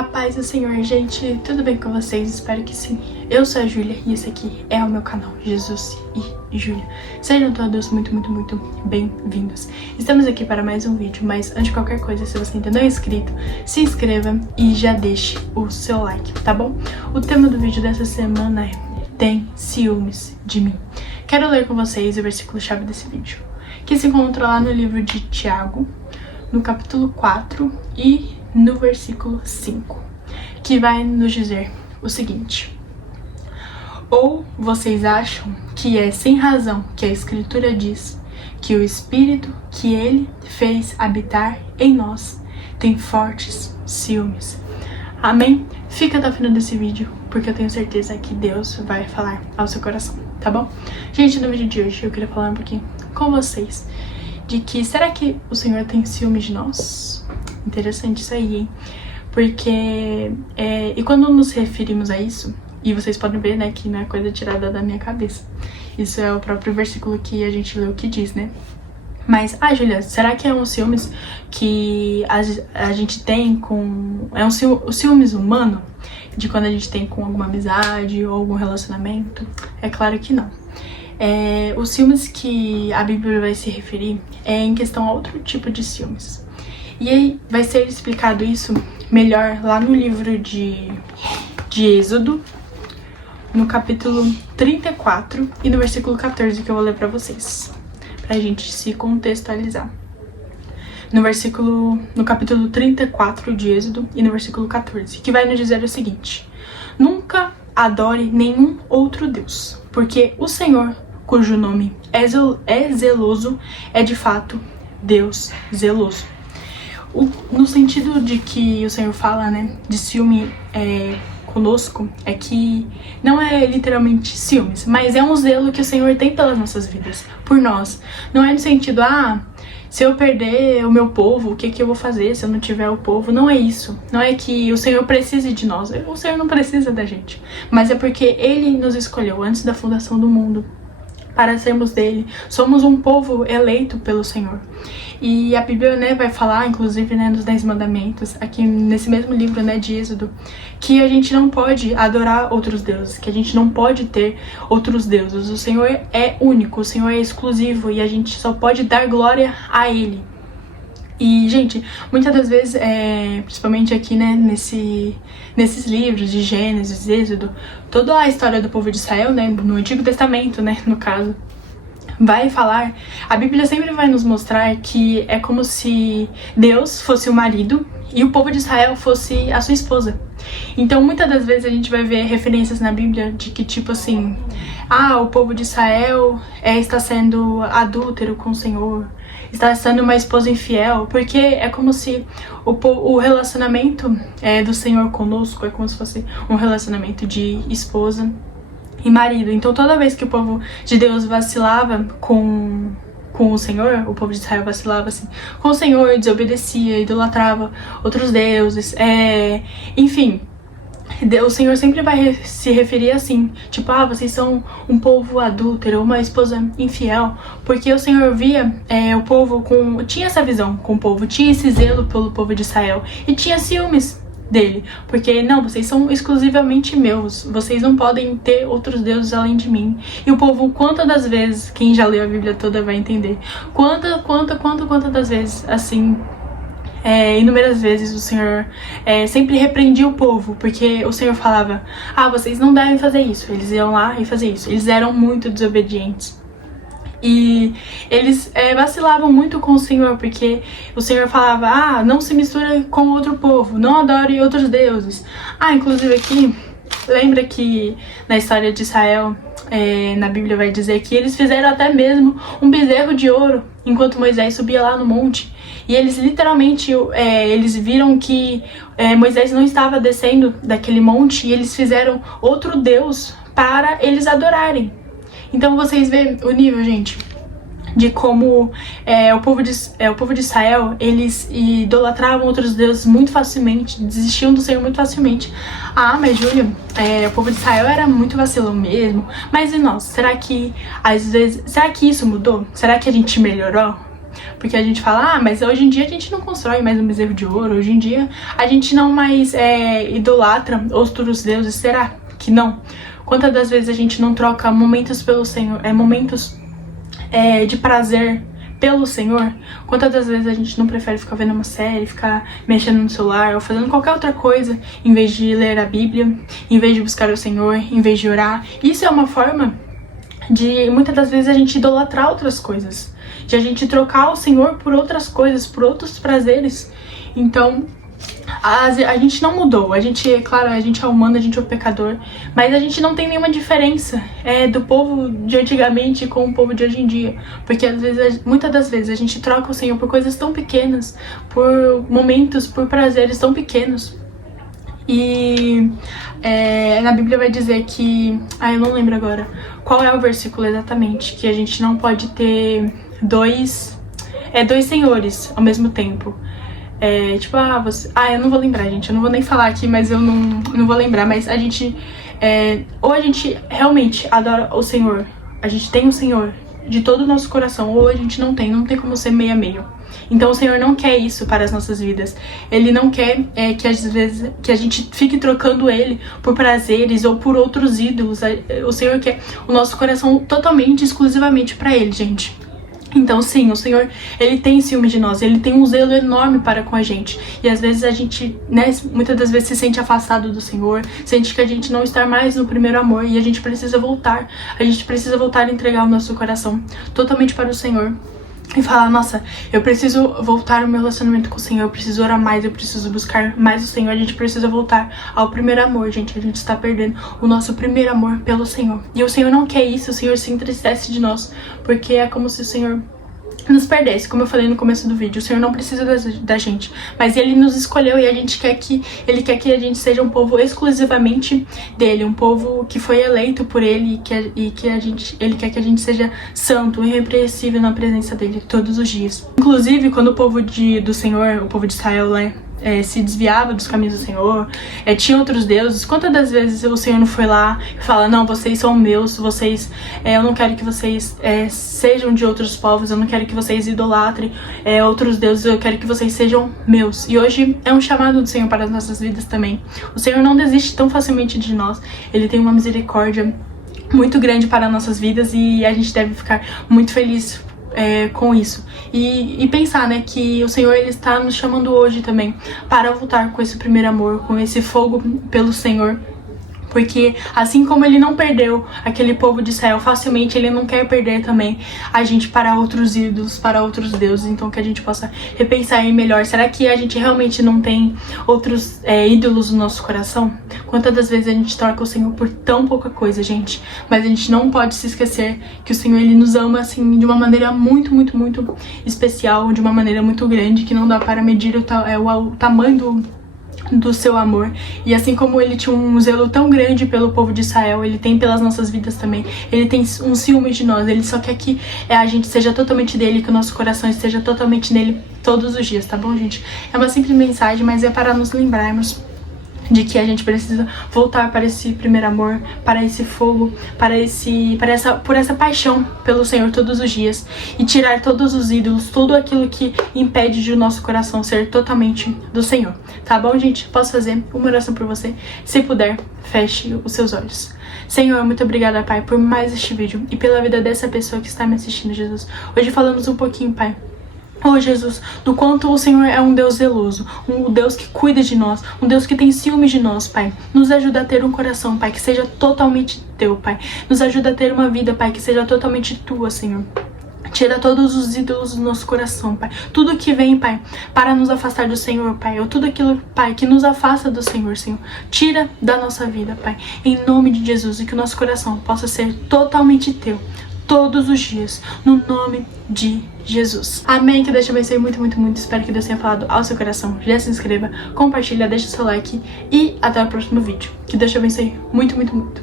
A paz do Senhor, gente, tudo bem com vocês? Espero que sim. Eu sou a Júlia e esse aqui é o meu canal, Jesus e Júlia. Sejam todos muito bem-vindos. Estamos aqui para mais um vídeo, mas antes de qualquer coisa, se você ainda não é inscrito, se inscreva e já deixe o seu like, tá bom? O tema do vídeo dessa semana é Tem ciúmes de mim. Quero ler com vocês o versículo-chave desse vídeo, que se encontra lá no livro de Tiago, no capítulo 4 e no versículo 5, que vai nos dizer o seguinte: ou vocês acham que é sem razão que a Escritura diz que o Espírito que Ele fez habitar em nós tem fortes ciúmes? Amém? Fica até o final desse vídeo, porque eu tenho certeza que Deus vai falar ao seu coração, tá bom? Gente, no vídeo de hoje eu queria falar um pouquinho com vocês de que, será que o Senhor tem ciúmes de nós? Interessante isso aí, hein? Porque, e quando nos referimos a isso, e vocês podem ver, né, que não é coisa tirada da minha cabeça. Isso é o próprio versículo que a gente leu que diz, né? Mas, Júlia, será que é um ciúmes que a gente tem com... É um ciúmes humano? De quando a gente tem com alguma amizade ou algum relacionamento? É claro que não. Os ciúmes que a Bíblia vai se referir é em questão a outro tipo de ciúmes. E aí vai ser explicado isso melhor lá no livro de Êxodo, no capítulo 34 e no versículo 14, que eu vou ler pra vocês, pra gente se contextualizar. No capítulo 34 de Êxodo e no versículo 14, que vai nos dizer o seguinte: nunca adore nenhum outro Deus, porque o Senhor, cujo nome é zeloso, é de fato Deus zeloso. No sentido de que o Senhor fala, né, de ciúme conosco, é que não é literalmente ciúmes, mas é um zelo que o Senhor tem pelas nossas vidas, por nós. Não é no sentido, se eu perder o meu povo, o que eu vou fazer se eu não tiver o povo? Não é isso. Não é que o Senhor precise de nós. O Senhor não precisa da gente. Mas é porque Ele nos escolheu antes da fundação do mundo para sermos dele. Somos um povo eleito pelo Senhor. E a Bíblia, né, vai falar, inclusive, né, nos 10 mandamentos, aqui nesse mesmo livro, né, de Êxodo, que a gente não pode adorar outros deuses, que a gente não pode ter outros deuses. O Senhor é único, o Senhor é exclusivo e a gente só pode dar glória a Ele. E, gente, muitas das vezes, principalmente aqui, né, nesses livros de Gênesis, Êxodo, toda a história do povo de Israel, né, no Antigo Testamento, né, no caso, vai falar, a Bíblia sempre vai nos mostrar que é como se Deus fosse o marido e o povo de Israel fosse a sua esposa. Então, muitas das vezes a gente vai ver referências na Bíblia de que, tipo assim, o povo de Israel está sendo adúltero com o Senhor, está sendo uma esposa infiel, porque é como se o relacionamento do Senhor conosco é como se fosse um relacionamento de esposa e marido. Então, toda vez que o povo de Deus vacilava com o Senhor, o povo de Israel vacilava assim com o Senhor, desobedecia, idolatrava outros deuses, enfim, o Senhor sempre vai se referir assim, tipo, vocês são um povo adúltero, uma esposa infiel, porque o Senhor via o povo tinha essa visão com o povo, tinha esse zelo pelo povo de Israel e tinha ciúmes dele, porque não, vocês são exclusivamente meus, vocês não podem ter outros deuses além de mim. E o povo, quantas das vezes, quem já leu a Bíblia toda vai entender, quantas das vezes, assim, inúmeras vezes o Senhor sempre repreendia o povo, porque o Senhor falava, vocês não devem fazer isso, eles iam lá e fazer isso, eles eram muito desobedientes. E eles vacilavam muito com o Senhor, porque o Senhor falava, não se mistura com outro povo, não adore outros deuses. Inclusive aqui, lembra que na história de Israel, na Bíblia vai dizer que eles fizeram até mesmo um bezerro de ouro, enquanto Moisés subia lá no monte. E eles literalmente, eles viram que Moisés não estava descendo daquele monte, e eles fizeram outro Deus para eles adorarem. Então vocês veem o nível, gente, de como o povo de Israel, eles idolatravam outros deuses muito facilmente, desistiam do Senhor muito facilmente. Mas Júlia, o povo de Israel era muito vacilão mesmo. Mas e nós? Será que às vezes, será que isso mudou? Será que a gente melhorou? Porque a gente fala, mas hoje em dia a gente não constrói mais um bezerro de ouro, hoje em dia a gente não mais idolatra outros deuses. Será que não? Quantas das vezes a gente não troca momentos pelo Senhor, momentos de prazer pelo Senhor? Quantas das vezes a gente não prefere ficar vendo uma série, ficar mexendo no celular ou fazendo qualquer outra coisa, em vez de ler a Bíblia, em vez de buscar o Senhor, em vez de orar? Isso é uma forma de, muitas das vezes, a gente idolatrar outras coisas, de a gente trocar o Senhor por outras coisas, por outros prazeres. Então, a gente não mudou, a gente, claro, a gente é humano, a gente é o pecador, mas a gente não tem nenhuma diferença do povo de antigamente com o povo de hoje em dia, porque às vezes, muitas das vezes a gente troca o Senhor por coisas tão pequenas, por momentos, por prazeres tão pequenos. E na Bíblia vai dizer que, eu não lembro agora qual é o versículo exatamente, que a gente não pode ter dois senhores ao mesmo tempo. Eu não vou lembrar, gente, eu não vou nem falar aqui, mas eu não vou lembrar, mas a gente, ou a gente realmente adora o Senhor, a gente tem o Senhor de todo o nosso coração, ou a gente não tem como ser meio a meio. Então o Senhor não quer isso para as nossas vidas. Ele não quer que às vezes que a gente fique trocando Ele por prazeres ou por outros ídolos. O Senhor quer o nosso coração totalmente, exclusivamente para Ele, gente. Então sim, o Senhor, Ele tem ciúme de nós, Ele tem um zelo enorme para com a gente. E às vezes a gente, muitas das vezes se sente afastado do Senhor, sente que a gente não está mais no primeiro amor, e a gente precisa voltar. A gente precisa voltar a entregar o nosso coração totalmente para o Senhor. E falar, nossa, eu preciso voltar ao meu relacionamento com o Senhor, eu preciso orar mais, eu preciso buscar mais o Senhor. A gente precisa voltar ao primeiro amor, gente. A gente está perdendo o nosso primeiro amor pelo Senhor. E o Senhor não quer isso, o Senhor se entristece de nós, porque é como se o Senhor nos perdesse. Como eu falei no começo do vídeo, o Senhor não precisa da gente, mas Ele nos escolheu e Ele quer que a gente seja um povo exclusivamente dele, um povo que foi eleito por Ele, Ele quer que a gente seja santo, irrepreensível na presença dele todos os dias. Inclusive, quando o povo do Senhor, o povo de Israel, se desviava dos caminhos do Senhor, tinha outros deuses. Quantas das vezes o Senhor não foi lá e fala, não, vocês são meus, eu não quero que vocês sejam de outros povos, eu não quero que vocês idolatrem outros deuses, eu quero que vocês sejam meus. E hoje é um chamado do Senhor para as nossas vidas também. O Senhor não desiste tão facilmente de nós, Ele tem uma misericórdia muito grande para nossas vidas e a gente deve ficar muito feliz com isso e pensar, que o Senhor, Ele está nos chamando hoje também para voltar com esse primeiro amor, com esse fogo pelo Senhor. Porque assim como Ele não perdeu aquele povo de Israel facilmente, Ele não quer perder também a gente para outros ídolos, para outros deuses. Então que a gente possa repensar em melhor. Será que a gente realmente não tem outros ídolos no nosso coração? Quantas das vezes a gente troca o Senhor por tão pouca coisa, gente? Mas a gente não pode se esquecer que o Senhor, Ele nos ama assim de uma maneira muito, muito, muito especial, de uma maneira muito grande, que não dá para medir o tamanho do seu amor. E assim como Ele tinha um zelo tão grande pelo povo de Israel, Ele tem pelas nossas vidas também. Ele tem um ciúme de nós. Ele só quer que a gente seja totalmente dele, que o nosso coração esteja totalmente nele todos os dias, tá bom, gente? É uma simples mensagem, mas é para nos lembrarmos de que a gente precisa voltar para esse primeiro amor, para esse fogo, por essa paixão pelo Senhor todos os dias, e tirar todos os ídolos, tudo aquilo que impede de o nosso coração ser totalmente do Senhor. Tá bom, gente? Posso fazer uma oração por você? Se puder, feche os seus olhos. Senhor, muito obrigada, Pai, por mais este vídeo e pela vida dessa pessoa que está me assistindo, Jesus. Hoje falamos um pouquinho, Pai, Jesus, do quanto o Senhor é um Deus zeloso, um Deus que cuida de nós, um Deus que tem ciúme de nós, Pai. Nos ajuda a ter um coração, Pai, que seja totalmente teu, Pai. Nos ajuda a ter uma vida, Pai, que seja totalmente tua, Senhor. Tira todos os ídolos do nosso coração, Pai. Tudo que vem, Pai, para nos afastar do Senhor, Pai. Ou tudo aquilo, Pai, que nos afasta do Senhor, Senhor. Tira da nossa vida, Pai. Em nome de Jesus. E que o nosso coração possa ser totalmente teu. Todos os dias, no nome de Jesus. Amém, que Deus te abençoe muito, muito, muito. Espero que Deus tenha falado ao seu coração. Já se inscreva, compartilha, deixa o seu like e até o próximo vídeo. Que Deus te abençoe muito, muito, muito.